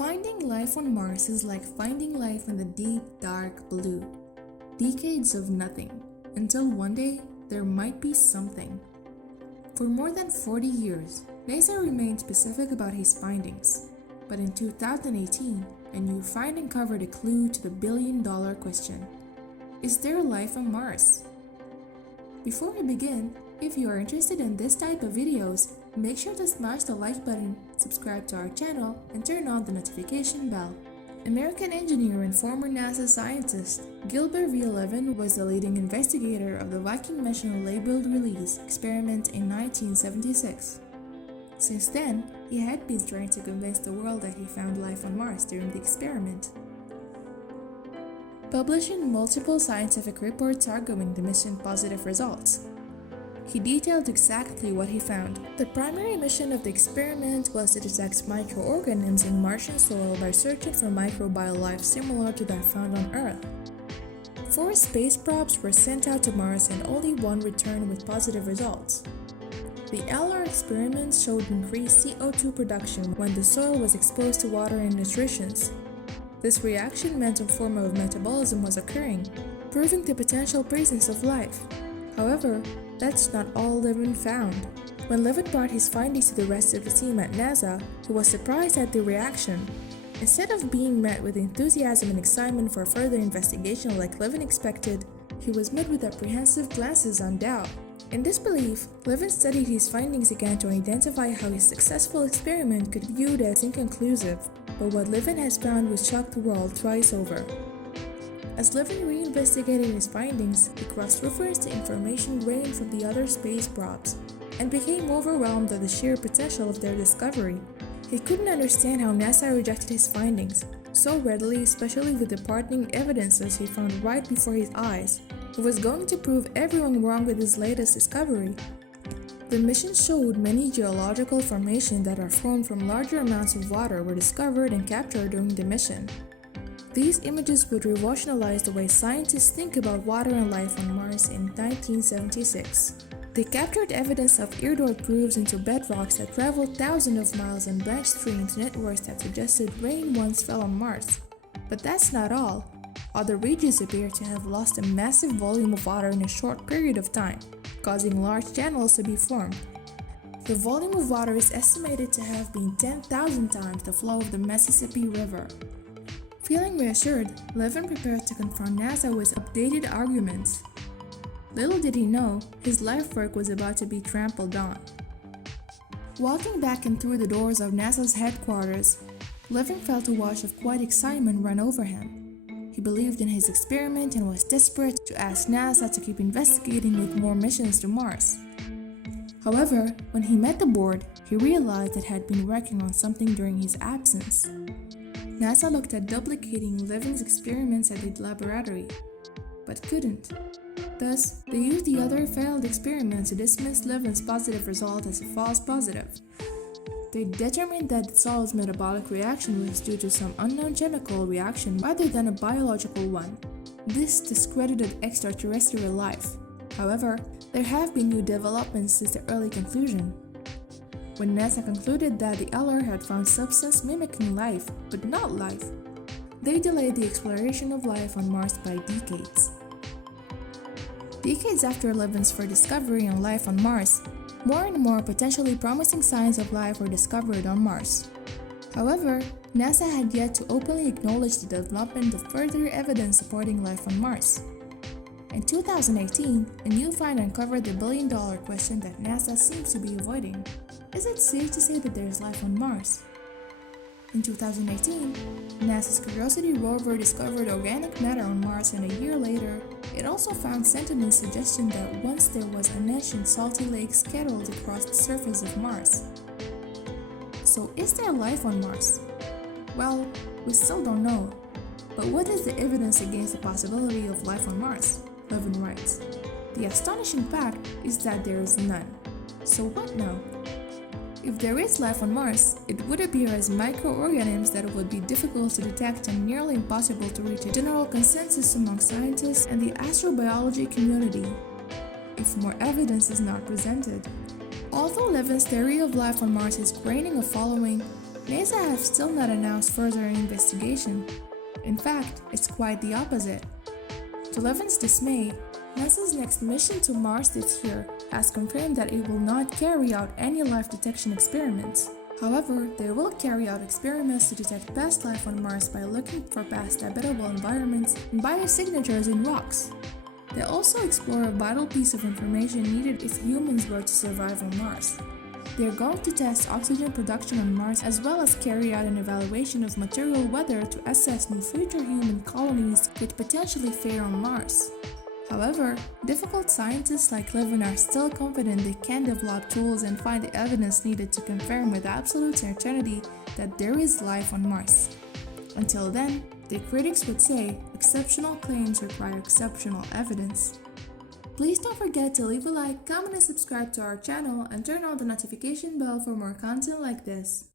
Finding life on Mars is like finding life in the deep, dark blue. Decades of nothing, until one day there might be something. For more than 40 years, NASA remained specific about his findings. But in 2018, a new finding covered a clue to the billion-dollar question. Is there life on Mars? Before we begin, if you are interested in this type of videos, make sure to smash the like button, subscribe to our channel, and turn on the notification bell. American engineer and former NASA scientist Gilbert V. Levin was the leading investigator of the Viking mission labeled Release experiment in 1976. Since then, he had been trying to convince the world that he found life on Mars during the experiment. Publishing multiple scientific reports arguing the mission positive results. He detailed exactly what he found. The primary mission of the experiment was to detect microorganisms in Martian soil by searching for microbial life similar to that found on Earth. 4 space probes were sent out to Mars and only one returned with positive results. The LR experiment showed increased CO2 production when the soil was exposed to water and nutrition. This reaction meant a form of metabolism was occurring, proving the potential presence of life. However, that's not all Levin found. When Levin brought his findings to the rest of the team at NASA, he was surprised at the reaction. Instead of being met with enthusiasm and excitement for further investigation like Levin expected, he was met with apprehensive glances and doubt. In disbelief, Levin studied his findings again to identify how his successful experiment could be viewed as inconclusive, but what Levin has found would shock the world twice over. As Levin reinvestigated his findings, he cross-referenced the information gained from the other space probes and became overwhelmed at the sheer potential of their discovery. He couldn't understand how NASA rejected his findings so readily, especially with the pardoning evidences he found right before his eyes. He was going to prove everyone wrong with his latest discovery. The mission showed many geological formations that are formed from larger amounts of water were discovered and captured during the mission. These images would revolutionize the way scientists think about water and life on Mars in 1976. They captured evidence of ear-dug grooves into bedrocks that traveled thousands of miles and branch streams networks that suggested rain once fell on Mars. But that's not all. Other regions appear to have lost a massive volume of water in a short period of time, causing large channels to be formed. The volume of water is estimated to have been 10,000 times the flow of the Mississippi River. Feeling reassured, Levin prepared to confront NASA with updated arguments. Little did he know, his life work was about to be trampled on. Walking back and through the doors of NASA's headquarters, Levin felt a wash of quiet excitement run over him. He believed in his experiment and was desperate to ask NASA to keep investigating with more missions to Mars. However, when he met the board, he realized it had been working on something during his absence. NASA looked at duplicating Levin's experiments at the laboratory, but couldn't. Thus, they used the other failed experiments to dismiss Levin's positive result as a false positive. They determined that the soil's metabolic reaction was due to some unknown chemical reaction rather than a biological one. This discredited extraterrestrial life. However, there have been new developments since the early conclusion. When NASA concluded that the LR had found substance mimicking life, but not life, they delayed the exploration of life on Mars by decades. Decades after Levin's first discovery on life on Mars, more and more potentially promising signs of life were discovered on Mars. However, NASA had yet to openly acknowledge the development of further evidence supporting life on Mars. In 2018, a new find uncovered the billion-dollar question that NASA seems to be avoiding. Is it safe to say that there is life on Mars? In 2018, NASA's Curiosity rover discovered organic matter on Mars, and a year later, it also found sentinel suggestion that once there was an ancient salty lake scattered across the surface of Mars. So is there life on Mars? Well, we still don't know. But what is the evidence against the possibility of life on Mars? Levin writes. The astonishing fact is that there is none. So what now? If there is life on Mars, it would appear as microorganisms that would be difficult to detect and nearly impossible to reach a general consensus among scientists and the astrobiology community, if more evidence is not presented. Although Levin's theory of life on Mars is gaining a following, NASA have still not announced further investigation. In fact, it's quite the opposite. To Levin's dismay, NASA's next mission to Mars this year has confirmed that it will not carry out any life detection experiments. However, they will carry out experiments to detect past life on Mars by looking for past habitable environments and biosignatures in rocks. They also explore a vital piece of information needed if humans were to survive on Mars. They are going to test oxygen production on Mars as well as carry out an evaluation of material weather to assess new future human colonies which potentially fare on Mars. However, difficult scientists like Levin are still confident they can develop tools and find the evidence needed to confirm with absolute certainty that there is life on Mars. Until then, the critics would say exceptional claims require exceptional evidence. Please don't forget to leave a like, comment and subscribe to our channel and turn on the notification bell for more content like this.